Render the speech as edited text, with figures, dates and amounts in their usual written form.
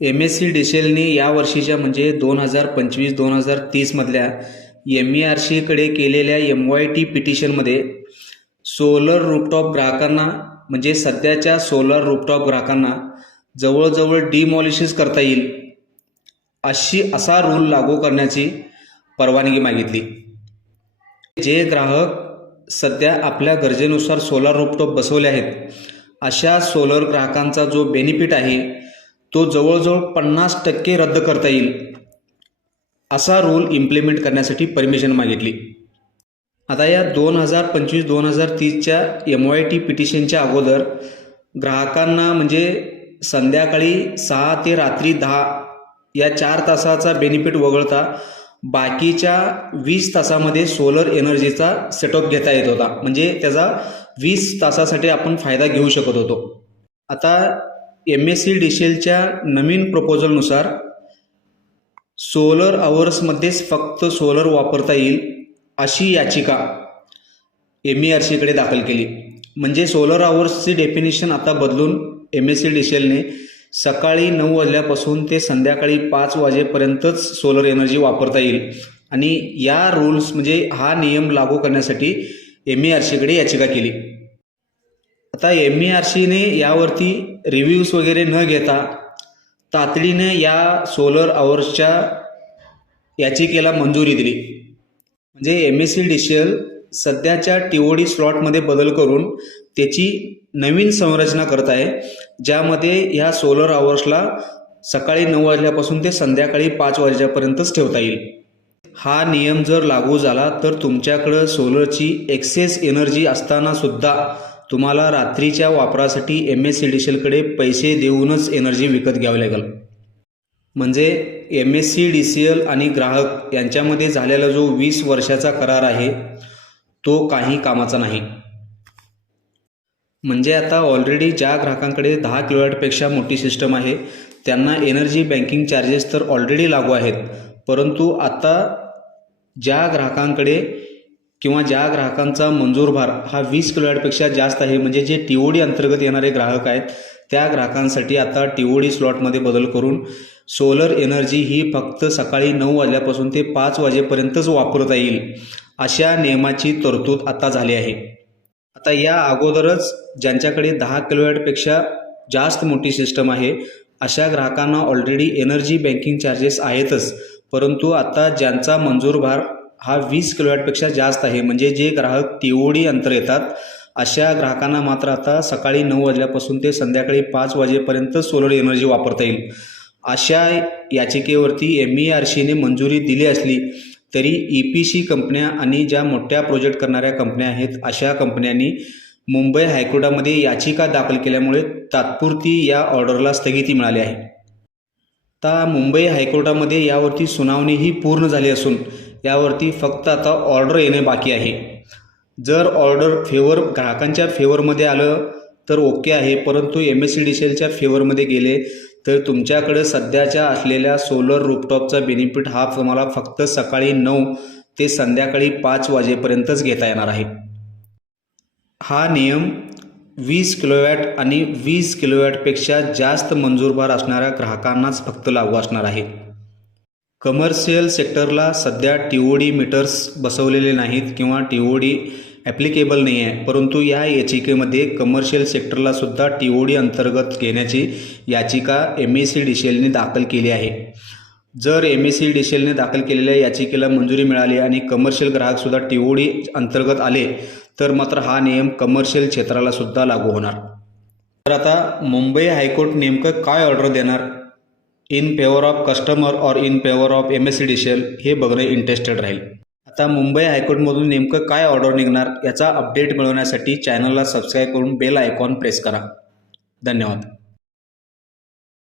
MSCDCLने या वर्षीच्या म्हणजे 2025-2030 मधल्या MERCकडे केलेल्या MYT पिटिशनमध्ये सोलर रूफटॉप ग्राहकांना म्हणजे सध्याच्या सोलर रूफटॉप ग्राहकांना जवळजवळ डिमॉलिशिस करता येईल असा रूल लागू करण्याची परवानगी मागितली। जे ग्राहक सध्या आपल्या गरजेनुसार सोलर रूफटॉप बसवले आहेत अशा सोलर ग्राहकांचा जो बेनिफिट आहे तो जवळजवळ 50% रद्द करता येईल असा रूल इम्प्लिमेंट करण्यासाठी परमिशन मागितली। आता या 2025-2030च्या MYT पिटिशनच्या अगोदर ग्राहकांना म्हणजे संध्याकाळी 6 ते रात्री 10 या 4 तासाचा बेनिफिट वगळता बाकीच्या 20 तासामध्ये सोलर एनर्जीचा सेटअप घेता येत होता, म्हणजे त्याचा 20 तासासाठी आपण फायदा घेऊ शकत होतो। आता MSCDCLच्या नवीन प्रपोजलनुसार सोलर अवर्समध्येच फक्त सोलर वापरता येईल अशी याचिका MERCकडे दाखल केली। म्हणजे सोलर अवर्सची डेफिनेशन आता बदलून MSCDCLने सकाळी 9 वाजल्यापासून ते संध्याकाळी 5 वाजेपर्यंतच सोलर एनर्जी वापरता येईल आणि या रूल्स म्हणजे हा नियम लागू करण्यासाठी MERCकडे याचिका केली। आता MERCने यावरती रिव्ह्यूज वगैरे न घेता तातडीने या सोलर अवर्सच्या याचिकेला मंजुरी दिली। म्हणजे MSCDCL सध्याच्या TOD स्लॉटमध्ये बदल करून त्याची नवीन संरचना करत आहे, ज्यामध्ये ह्या सोलर अवर्सला सकाळी 9 वाजल्यापासून ते संध्याकाळी 5 वाजेपर्यंतच ठेवता येईल। हा नियम जर लागू झाला तर तुमच्याकडं सोलरची एक्सेस एनर्जी असताना सुद्धा तुम्हाला रात्रीच्या वापरासाठी MSCDCLकडे पैसे देऊनच एनर्जी विकत घ्यावी लागेल। म्हणजे MSCDCL आणि ग्राहक यांच्यामध्ये झालेला जो 20 वर्षाचा करार आहे तो काही कामाचा नाही। म्हणजे आता ऑलरेडी ज्या ग्राहकांकडे 10 किलोवॅटपेक्षा मोठी सिस्टम आहे त्यांना एनर्जी बँकिंग चार्जेस तर ऑलरेडी लागू आहेत, परंतु आता ज्या ग्राहकांकडे किंवा ज्या ग्राहकांचा मंजूर भार हा 20 किलोवॅटपेक्षा जास्त आहे, म्हणजे जे TOD अंतर्गत येणारे ग्राहक आहेत त्या ग्राहकांसाठी आता TOD स्लॉटमध्ये बदल करून सोलर एनर्जी ही फक्त सकाळी 9 वाजल्यापासून ते 5 वाजेपर्यंतच वापरता येईल अशा नियमाची तरतूद आता झाली आहे। आता या अगोदरच ज्यांच्याकडे 10 किलोवॅटपेक्षा जास्त मोठी सिस्टम आहे अशा ग्राहकांना ऑलरेडी एनर्जी बँकिंग चार्जेस आहेतच, परंतु आता ज्यांचा मंजूर भार हा 20 किलोवॅटपेक्षा जास्त आहे, म्हणजे जे ग्राहक TOD अंतर येतात अशा ग्राहकांना मात्र आता सकाळी 9 वाजल्यापासून ते संध्याकाळी 5 वाजेपर्यंत सोलर एनर्जी वापरता येईल। अशा याचिकेवरती MERCने मंजुरी दिली असली तरी EPC कंपन्या आणि ज्या मोठ्या प्रोजेक्ट करणाऱ्या कंपन्या आहेत अशा कंपन्यांनी मुंबई हायकोर्टामध्ये याचिका दाखल केल्यामुळे तात्पुरती या ऑर्डरला स्थगिती मिळाली आहे। आता मुंबई हायकोर्टामध्ये यावरती सुनावणीही पूर्ण झाली असून यावरती फक्त आता ऑर्डर येणे बाकी आहे। जर ऑर्डर ग्राहकांच्या फेवरमध्ये आलं तर ओके आहे, परंतु MSCDCLच्या फेवरमध्ये गेले तर तुमच्याकडे सध्याच्या असलेल्या सोलर रूफटॉपचा बेनिफिट हा तुम्हाला फक्त सकाळी 9 ते संध्याकाळी 5 वाजेपर्यंतच घेता येणार आहे। हा नियम 20 किलोवॅट आणि 20 किलोवॅटपेक्षा जास्त मंजूर भार असणाऱ्या ग्राहकांनाच फक्त लागू असणार आहे। कमर्शियल सेक्टरला सध्या TOD मीटर्स बसवलेले नाहीत किंवा TOD ॲप्लिकेबल नाही आहे, परंतु या याचिकेमध्ये कमर्शियल सेक्टरला सुद्धा TOD अंतर्गत घेण्याची याचिका MSCDCLने दाखल केली आहे। जर MSCDCLने दाखल केलेल्या याचिकेला मंजुरी मिळाली आणि कमर्शियल ग्राहकसुद्धा TOD अंतर्गत आले तर मात्र हा नियम कमर्शियल क्षेत्राला सुद्धा लागू होणार। तर आता मुंबई हायकोर्ट नेमकं काय ऑर्डर देणार, इन फेवर ऑफ कस्टमर और इन फेवर ऑफ MSCDCL हे बघणं इंटरेस्टेड राहील। आता मुंबई हायकोर्टमधून नेमकं काय ऑर्डर निघणार याचा अपडेट मिळवण्यासाठी चॅनलला सबस्क्राईब करून बेल आयकॉन प्रेस करा। धन्यवाद।